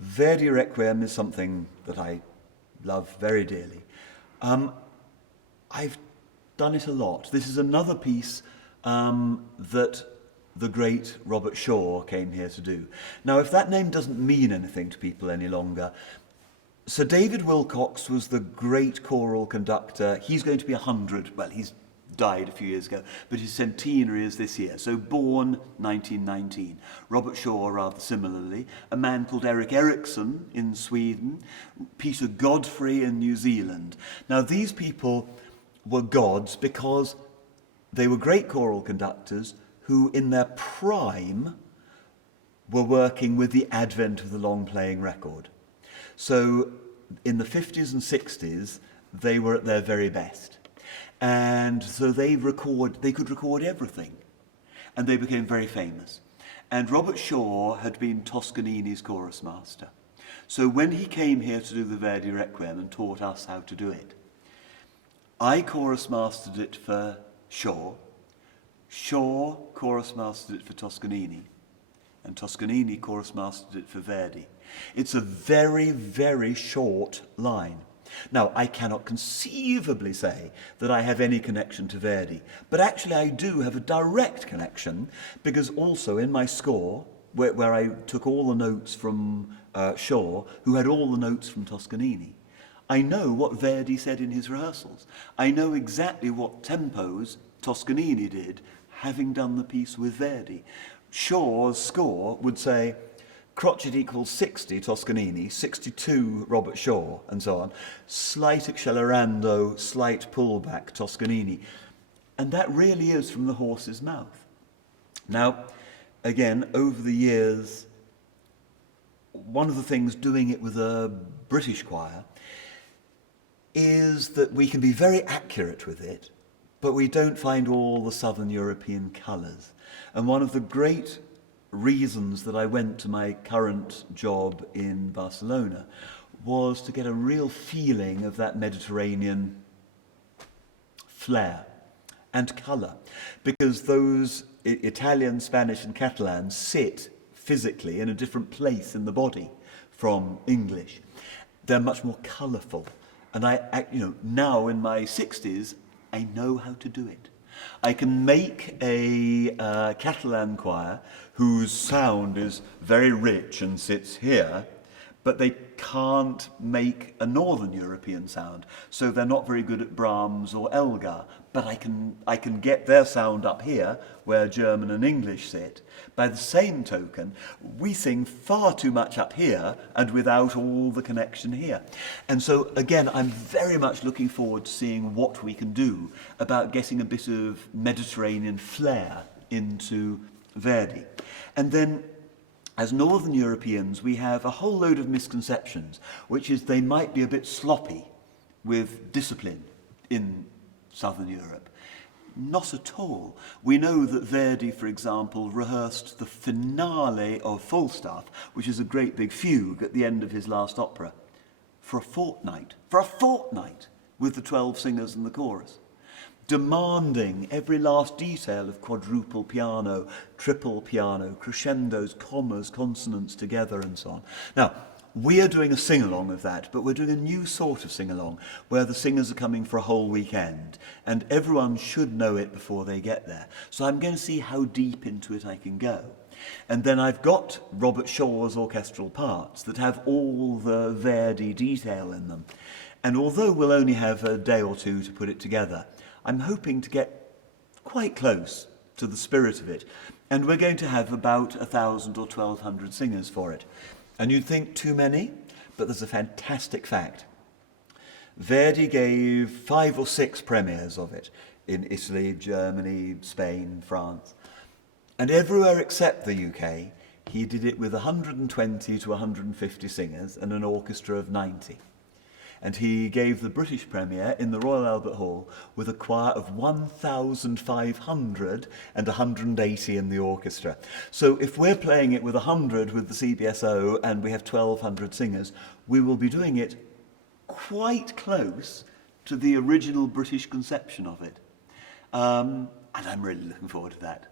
Verdi Requiem is something that I love very dearly. I've done it a lot. This is another piece that the great Robert Shaw came here to do. Now, if that name doesn't mean anything to people any longer, Sir David Wilcox was the great choral conductor. He's going to be 100. Well, he's died a few years ago, but his centenary is this year. So born 1919. Robert Shaw, rather similarly. A man called Eric Eriksson in Sweden. Peter Godfrey in New Zealand. Now, these people were gods because they were great choral conductors who, in their prime, were working with the advent of the long-playing record. So in the 50s and 60s, they were at their very best. And so they could record everything. And they became very famous. And Robert Shaw had been Toscanini's chorus master. So when he came here to do the Verdi Requiem and taught us how to do it, I chorus mastered it for Shaw. Shaw chorus mastered it for Toscanini. And Toscanini chorus mastered it for Verdi. It's a very, very short line. Now, I cannot conceivably say that I have any connection to Verdi, but actually I do have a direct connection, because also in my score, where I took all the notes from Shaw, who had all the notes from Toscanini, I know what Verdi said in his rehearsals. I know exactly what tempos Toscanini did, having done the piece with Verdi. Shaw's score would say, crotchet equals 60 Toscanini, 62 Robert Shaw, and so on. Slight accelerando, slight pullback Toscanini. And that really is from the horse's mouth. Now, again, over the years, one of the things doing it with a British choir is that we can be very accurate with it, but we don't find all the Southern European colours. And one of the great reasons that I went to my current job in Barcelona was to get a real feeling of that Mediterranean flair and colour, because those Italian, Spanish and Catalan sit physically in a different place in the body from English. They're much more colourful, and now in my 60s I know how to do it. I can make a Catalan choir whose sound is very rich and sits here, but they can't make a Northern European sound, so they're not very good at Brahms or Elgar. But I can get their sound up here, where German and English sit. By the same token, we sing far too much up here and without all the connection here. And so, again, I'm very much looking forward to seeing what we can do about getting a bit of Mediterranean flair into Verdi. And then, as Northern Europeans, we have a whole load of misconceptions, which is they might be a bit sloppy with discipline in Southern Europe. Not at all. We know that Verdi, for example, rehearsed the finale of Falstaff, which is a great big fugue at the end of his last opera, for a fortnight, with the 12 singers and the chorus, demanding every last detail of quadruple piano, triple piano, crescendos, commas, consonants together, and so on. Now, we are doing a sing-along of that, but we're doing a new sort of sing-along, where the singers are coming for a whole weekend, and everyone should know it before they get there. So I'm going to see how deep into it I can go. And then I've got Robert Shaw's orchestral parts that have all the Verdi detail in them. And although we'll only have a day or two to put it together, I'm hoping to get quite close to the spirit of it. And we're going to have about 1,000 or 1,200 singers for it. And you'd think too many, but there's a fantastic fact. Verdi gave 5 or 6 premieres of it in Italy, Germany, Spain, France. And everywhere except the UK, he did it with 120 to 150 singers and an orchestra of 90. And he gave the British premiere in the Royal Albert Hall with a choir of 1,500 and 180 in the orchestra. So if we're playing it with 100 with the CBSO and we have 1,200 singers, we will be doing it quite close to the original British conception of it. And I'm really looking forward to that.